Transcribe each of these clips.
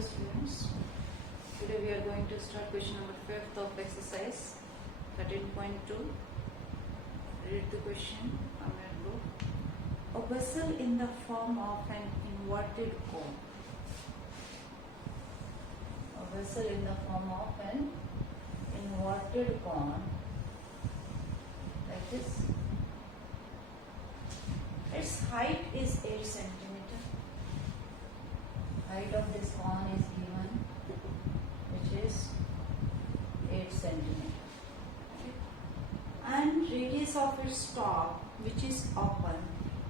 Hello students, today we are going to start question number 5th of exercise 13.2. Read the question from your book. A vessel in the form of an inverted cone. A vessel in the form of an inverted cone like this. Its height is 8 centimeter. Height of this cone is given, which is 8 centimeter. Okay. And radius of its top, which is open,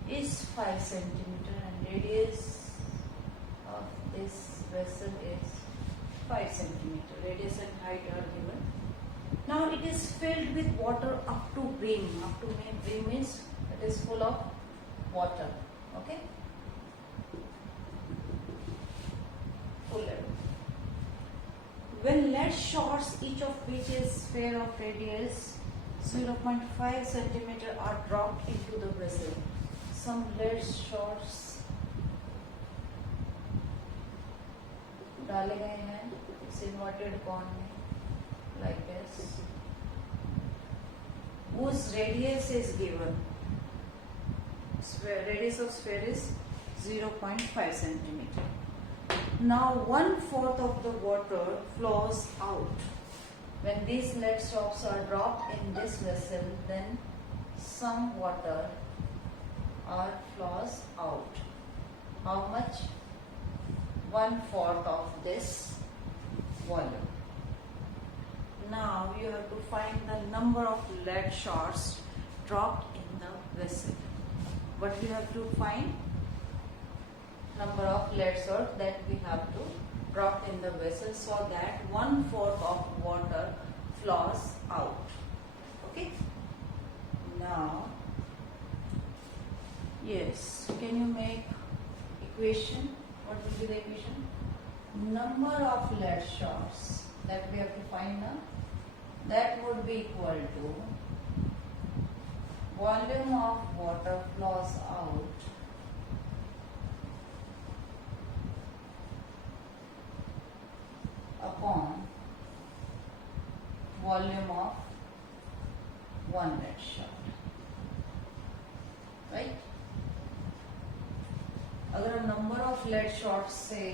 is 5 centimeter, and radius of this vessel is 5 centimeter. Radius and height are given. Now it is filled with water up to brim. Up to brim means it is full of water. Okay. Full level. When lead shards, each of which is sphere of radius 0.5 centimeter, are dropped into the vessel. Some lead shards डाले गए हैं इस inverted cone में like this, whose radius is given. Radius of sphere is 0.5 centimeter. Now 1/4 of the water flows out. When these lead drops are dropped in this vessel, then some water flows out. How much? 1/4 of this volume. Now you have to find the number of lead shards dropped in the vessel. What you have to find? Number of lead shards that we have to drop in the vessel so that 1/4 of water flows out. Okay. Now, yes, can you make equation? What will be the equation? Number of lead shards that we have to find now, that would be equal to volume of water flows out upon volume of one lead shard. Right? अगर हम number of lead shots से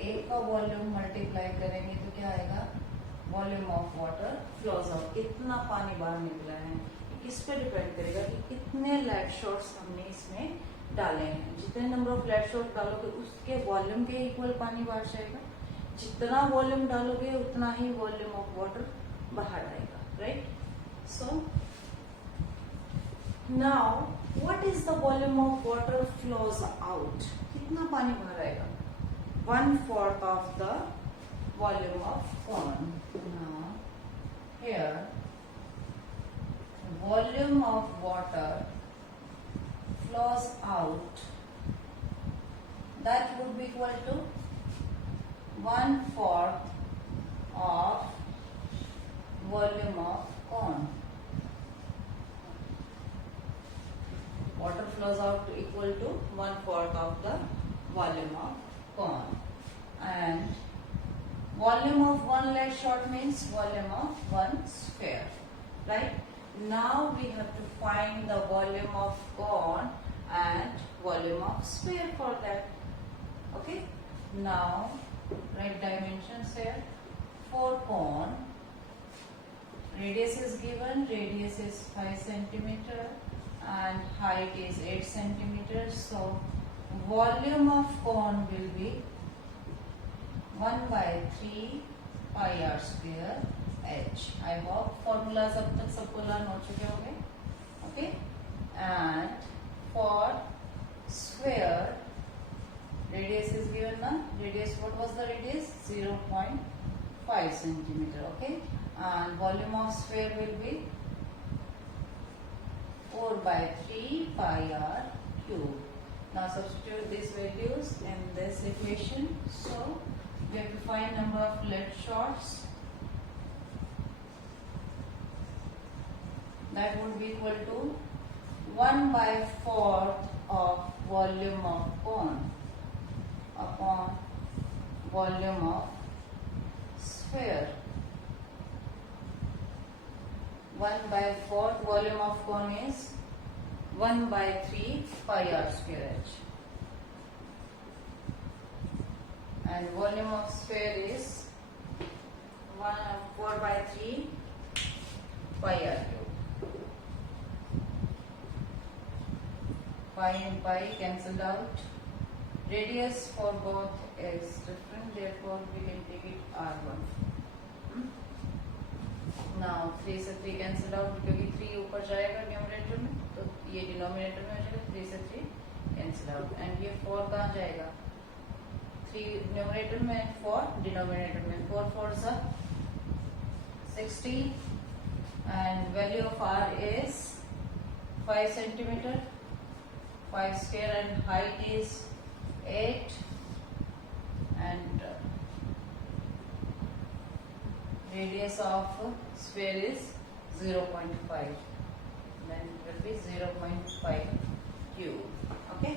एक का volume multiply करेंगे तो क्या आएगा? Volume of water flows out. कितना पानी बाहर निकला है किस पे डिपेंड करेगा कि कितने लेड शॉट्स हमने इसमें डाले हैं. जितने नंबर ऑफ लेड शॉट्स डालोगे उसके वॉल्यूम के इक्वल पानी बाहर जाएगा. जितना वॉल्यूम डालोगे उतना ही वॉल्यूम ऑफ वाटर बाहर आएगा. Right? So now what is the volume of water flows out? कितना पानी बाहर आएगा? 1/4 of the volume of cone. Now here volume of water flows out, that would be equal to 1/4 of volume of cone. Water flows out equal to 1/4 of the volume of cone, and volume of one lead shard means volume of one sphere. Right? Now we have to find the volume of cone and volume of sphere for that. Okay. Now write dimensions here. For cone, radius is given. Radius is 5 centimeter and height is 8 centimeters. So volume of cone will be 1/3 pi r square H. I hope formulas अब तक सबको learn हो चुके होंगे. Okay. And for sphere, radius is given na. Radius, what was the radius? 0.5 centimeter. Okay. And volume of sphere will be 4/3 pi r cube. Now substitute these values in this equation. So we have to find number of lead shards. That would be equal to 1/4 of volume of cone upon volume of sphere. 1/4 volume of cone is 1/3 pi r square h, and volume of sphere is 4/3 pi r cube. Pi and pi cancelled out. Radius for both is different, therefore we can take it r1. Now 3 से 3 cancel out, क्योंकि 3 ऊपर जाएगा numerator में, तो ये denominator में आ जाएगा. 3 से 3 कैंसिल आउट. एंड ये 4 कहाँ जाएगा? 3 न्यूमरेटर में, 4 डिनोमिनेटर में. 4 4 सा 60, and value of r is 5 centimeter. 5 square, and height is 8, and radius of sphere is 0.5. Then it will be 0.5 cube. Okay.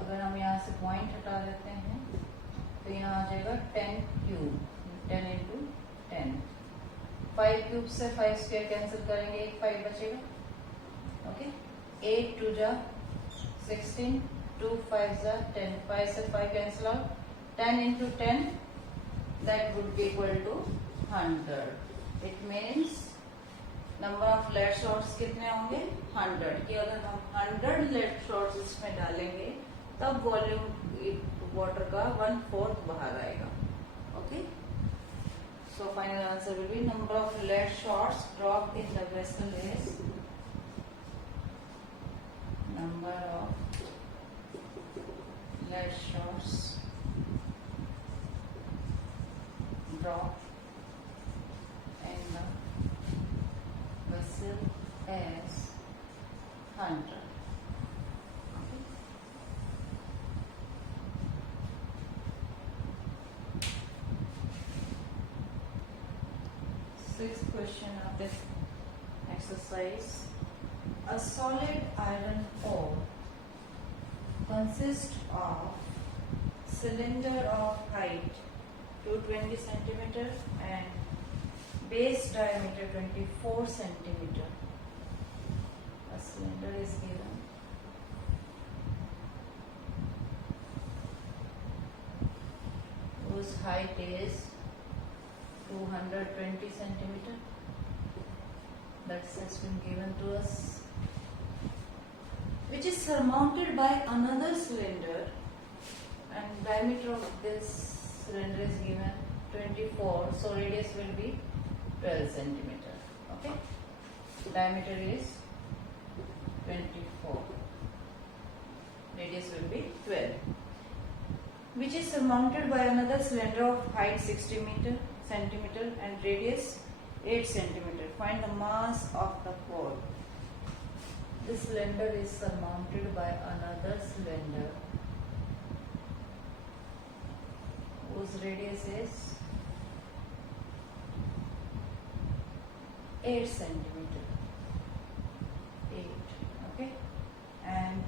अगर हम यहाँ से पॉइंट हटा देते हैं तो यहाँ आ जाएगा 10 क्यूब. 10 into 10. 5 क्यूब से 5 स्क्वायर कैंसिल करेंगे, एक 5 बचेगा. ओके. 8 2 जा 16, 2 5 जा 10. 5 से 5 cancel out. 10 into 10, that would be equal to 100. It means number of lead shots कितने होंगे? 100. कि अगर हम 100 lead shots इसमें डालेंगे तब वॉल्यूम वाटर का 1/4 बाहर आएगा. Okay. So final answer will be number of lead shots dropped in the vessel is number of lead shots drop in the vessel as 100. Okay. Sixth question of this exercise. A solid iron ore consists of cylinder of height 220 centimeter and base diameter 24 centimeter. A cylinder is given. Whose height is 220 centimeter. That has been given to us. Which is surmounted by another cylinder, and diameter of this cylinder is given 24, so radius will be 12 centimeter. Okay, diameter is 24, radius will be 12, which is surmounted by another cylinder of height 60 centimeter and radius 8 centimeter. Find the mass of the core. This cylinder is surmounted by another cylinder whose radius is 8 centimeter. 8. Okay. And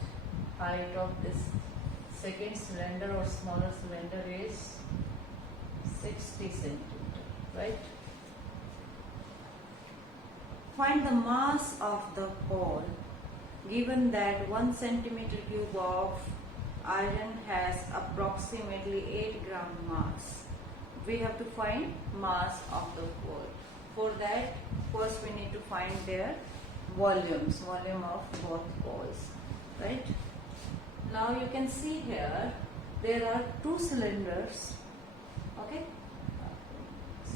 height of this second cylinder or smaller cylinder is 60 centimeter. Right. Find the mass of the core given that 1 centimeter cube of iron has approximately 8 gram mass. We have to find mass of the core. For that, first we need to find their volumes, volume of both cores, right? Now you can see here there are two cylinders, okay?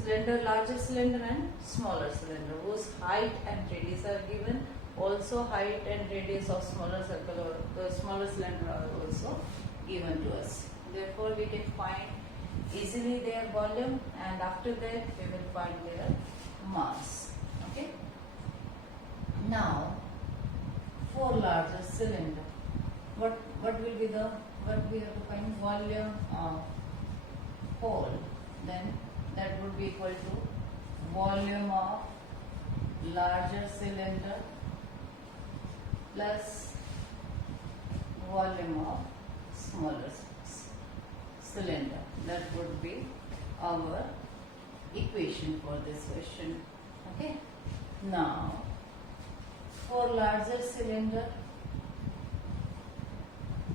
Cylinder, larger cylinder and smaller cylinder, whose height and radius are given. Also height and radius of smaller circle or the smaller cylinder are also given to us. Therefore we can find easily their volume, and after that we will find their mass. Okay. Now for larger cylinder, what will be the, what we have to find? Volume of hole. Then that would be equal to volume of larger cylinder plus volume of smaller cylinder. That would be our equation for this question. Okay. Now, for larger cylinder,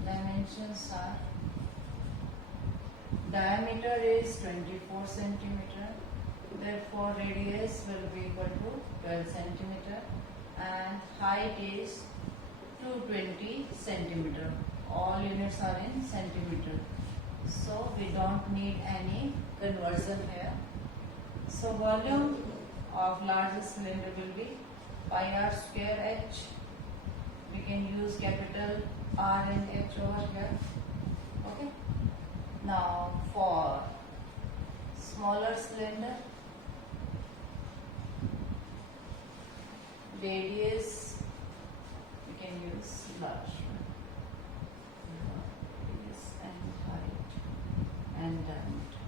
dimensions are: diameter is 24 centimeter, therefore radius will be equal to 12 centimeter, and height is 220 centimeter. All units are in centimeter, so we don't need any conversion here. So volume of larger cylinder will be pi r square h. We can use capital R and H over here. Okay. Now for smaller cylinder, radius we can use large. Radius and height and diameter.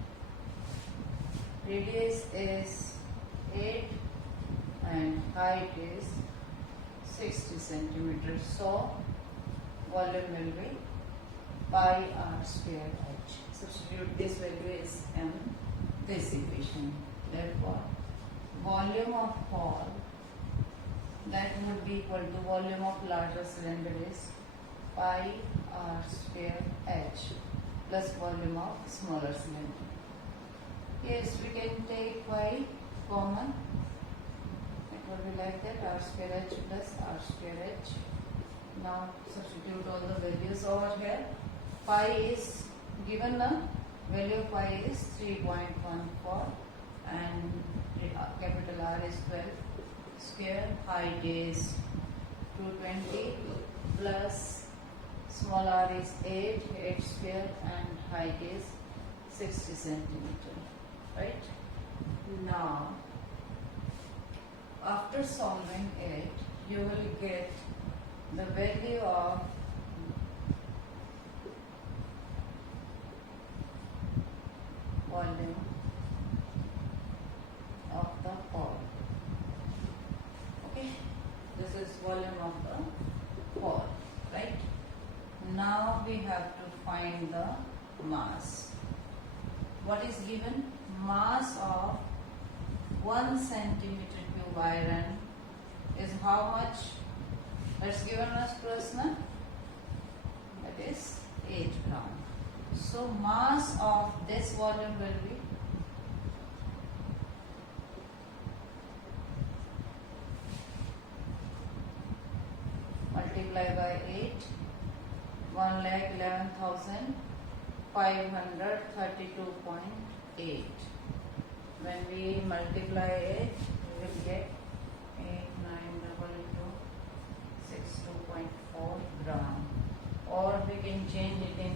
Radius is 8 and height is 60 centimeters. So volume will be pi r square h. Substitute this value is m this equation. Therefore, volume of ball that would be equal to volume of larger cylinder is pi r square h plus volume of smaller cylinder. Yes, we can take y common. It will be like that, r square h plus r square h. Now substitute all the values over here. Pi is given, the value of pi is 3.14 and capital R is 12 square. Height is 220 plus small r is 8 square, and height is 60 centimeter. Right? Now, after solving it, you will get the value of volume of the ball. Okay, this is volume of the ball, right? Now we have to find the mass. What is given? Mass of 1 centimeter cube iron is how much? That's given us Prashna. That is 8 gram. So mass of this volume will be multiply by 8, 1,11,532.8. When we multiply it, we will get 8,922.62.4 gram. Or we can change it in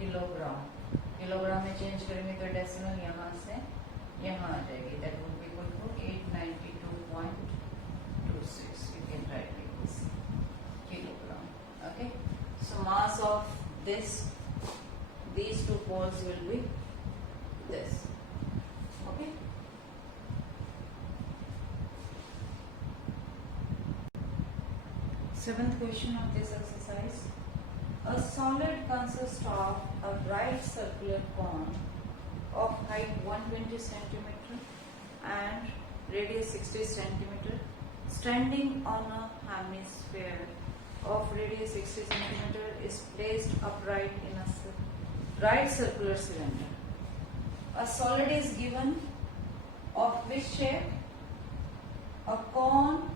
kilogram. Kilogram में change करेंगे तो decimal यहाँ से यहाँ आ जाएगी. That would be equal to 892.26. You can write like this, kilogram. Okay. So mass of these two poles will be this. Okay. Seventh question of this exercise. A solid consists of a right circular cone of height 120 centimeter and radius 60 centimeter, standing on a hemisphere of radius 60 centimeter, is placed upright in a right circular cylinder. A solid is given of which shape? A cone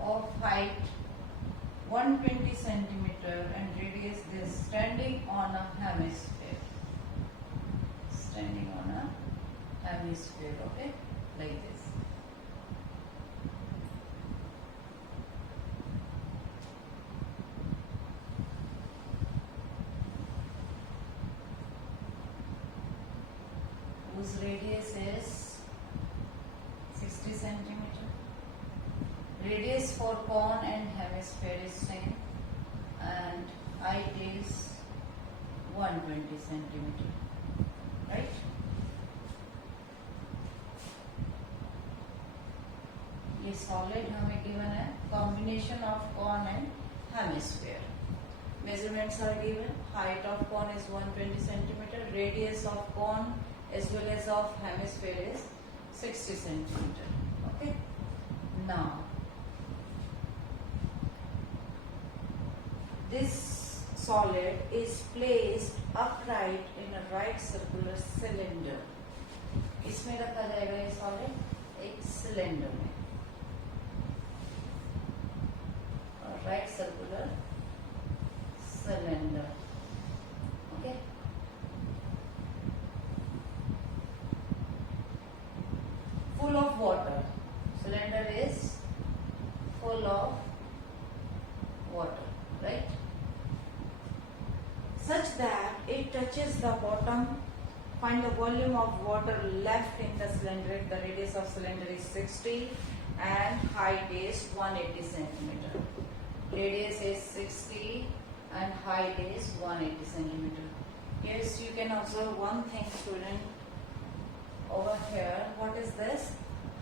of height 120 centimeter and radius this, standing on a hemisphere. Standing on a hemisphere, okay, like this. Whose radius is 60 centimeter. Radius for cone and hemisphere is same, and height is 120 centimeter, right? ये solid हमें given है combination of cone and hemisphere. Measurements are given. Height of cone is 120 centimeter. Radius of cone as well as of hemisphere is 60 centimeter. Okay. Now, this solid is placed upright in a right circular cylinder. इसमें रखा जाएगा ये solid एक cylinder में, right circular cylinder. Okay. Full of water. Cylinder is full of water, right? Such that it touches the bottom. Find the volume of water left in the cylinder. The radius of cylinder is 60 and height is 180 centimeter. Radius is 60 and height is 180 centimeter. Yes, you can observe one thing, student, over here. What is this?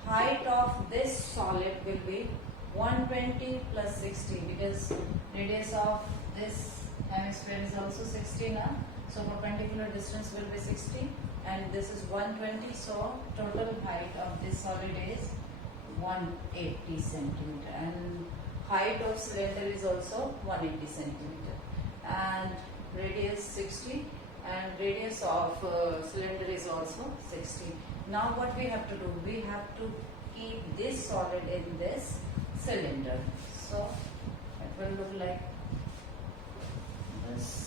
Height of this solid will be 120 plus 60 because radius of this hemisphere is also 60 now. So perpendicular distance will be 60 and this is 120. So total height of this solid is 180 centimeter and height of cylinder is also 180 centimeter and radius 60 and radius of cylinder is also 60. Now what we have to do? We have to keep this solid in this cylinder. So it will look like this.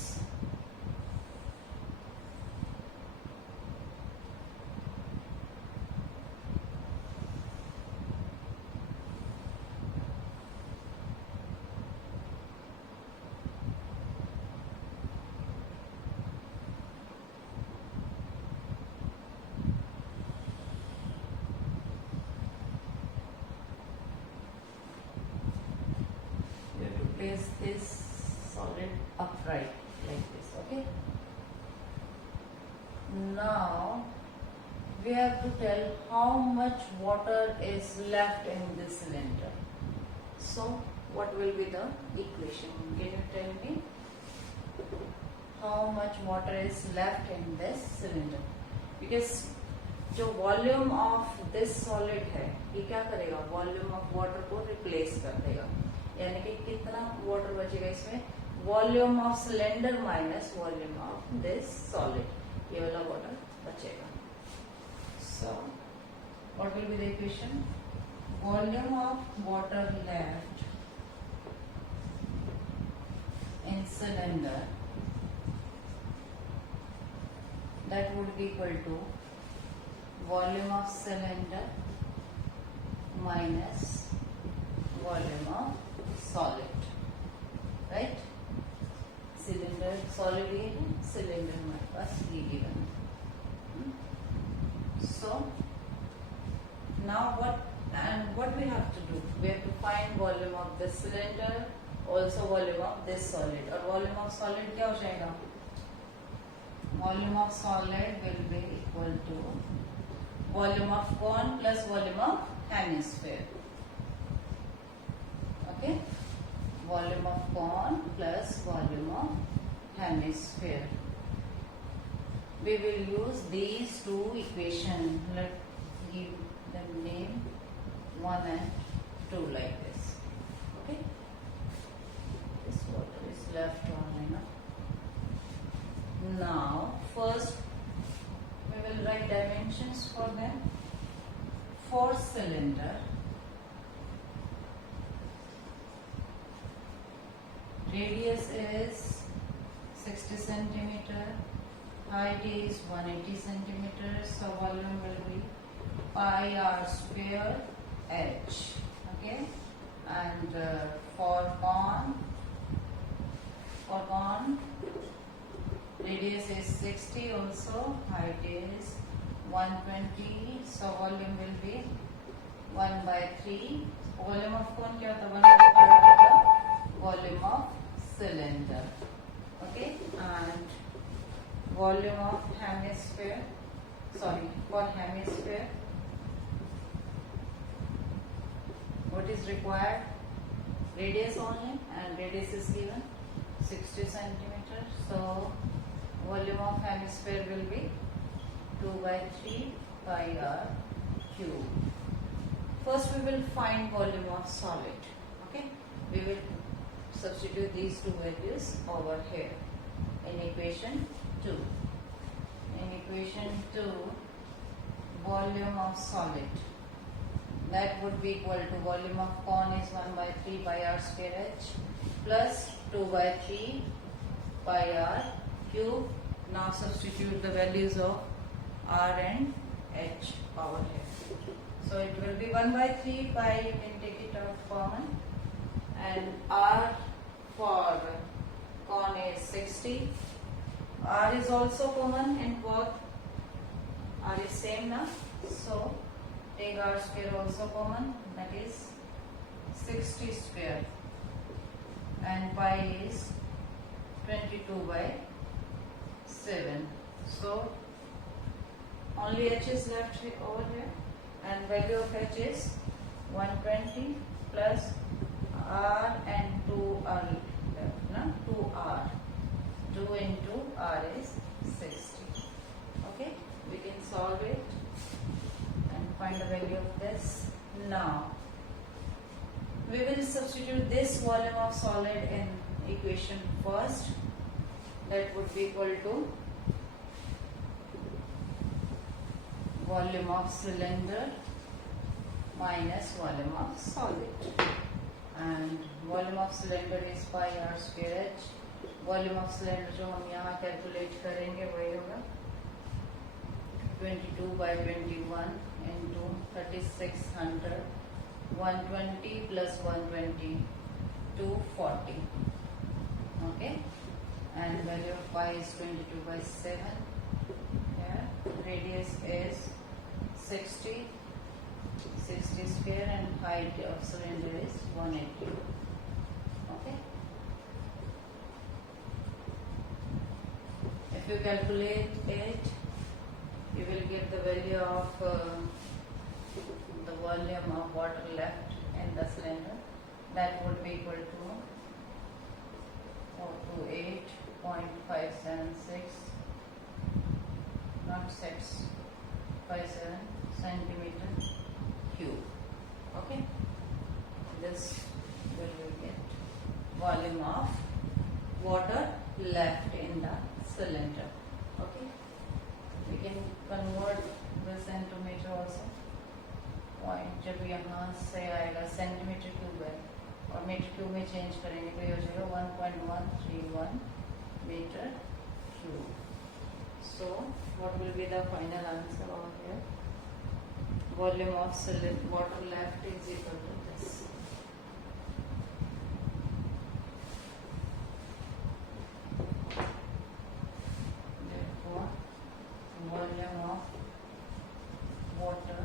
Place this solid upright like this. Okay. Now we have to tell how much water is left in this cylinder. So what will be the equation? Can you tell me how much water is left in this cylinder? Because जो volume of this solid है ये क्या करेगा? Volume of water को replace कर देगा. यानी कि कितना वाटर बचेगा इसमें? Volume of cylinder minus volume of this solid, ये वाला वाटर बचेगा. So what will be the equation? Volume of water left in cylinder that would be equal to volume of cylinder minus volume of solid, right? Cylinder solid ये है, cylinder हमारे पास ये given. So now what we have to do? We have to find volume of this cylinder, also volume of this solid. और volume of solid क्या हो जाएगा? Volume of solid will be equal to volume of cone plus volume of hemisphere. Okay, volume of cone plus volume of hemisphere. We will use these two equations. Let's give them name 1 and 2 like this. Okay, this water is left only now. Now first we will write dimensions for them. For cylinder, radius is 60 centimeter, height is 180 centimeters, so volume will be pi r square h. Okay, and for cone radius is 60 also, height is 120, so volume will be 1 by 3. Volume of cone क्या होता है? 1 by 5 होता volume of cylinder. Okay, and volume of hemisphere, for hemisphere what is required? radius only, and radius is given 60 centimeter. So volume of hemisphere will be 2 by 3 pi r cube. First we will find volume of solid. Okay, we will substitute these two values over here in equation 2. In equation 2, volume of solid, that would be equal to volume of cone is 1 by 3 pi r square h plus 2 by 3 pi r cube. Now substitute the values of r and h over here. So it will be 1 by 3 pi, you can take it out common, and r for cone is 60. R is also common in both, r is same now, so take r square also common, that is 60 square, and pi is 22 by 7. So only h is left over here, and value of h is 120 plus r and 2 r left, no? 2r. 2 into r is 60. Okay, we can solve it and find the value of this. Now we will substitute this volume of solid in equation first. That would be equal to volume of cylinder minus volume of solid, and volume of cylinder is pi r square h. Volume of cylinder जो हम यहाँ calculate करेंगे वही होगा 22 by 21 into 3600, 120 plus 120, 240. Okay, and value of pi is 22 by 7. Here radius is 60 square, and height of cylinder is 180. Okay. If you calculate it, you will get the value of the volume of water left in the cylinder. That would be equal to 428.576, not 657 centimeter cube. Okay, this will you get volume of water left in the cylinder. Okay, we can convert this into meter also. Point जब यहाँ से आएगा centimetre cube है और metre cube में change करेंगे तो ये हो जाएगा 1.131 metre cube. So what will be the final answer over here? Volume of water left is equal to this. Therefore, volume of water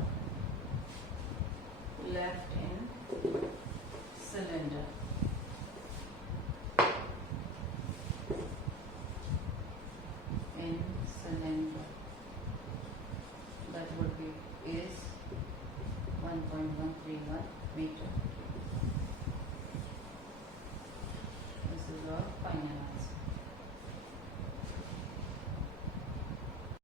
left in cylinder that would be is 1.131 meter. This is our final answer.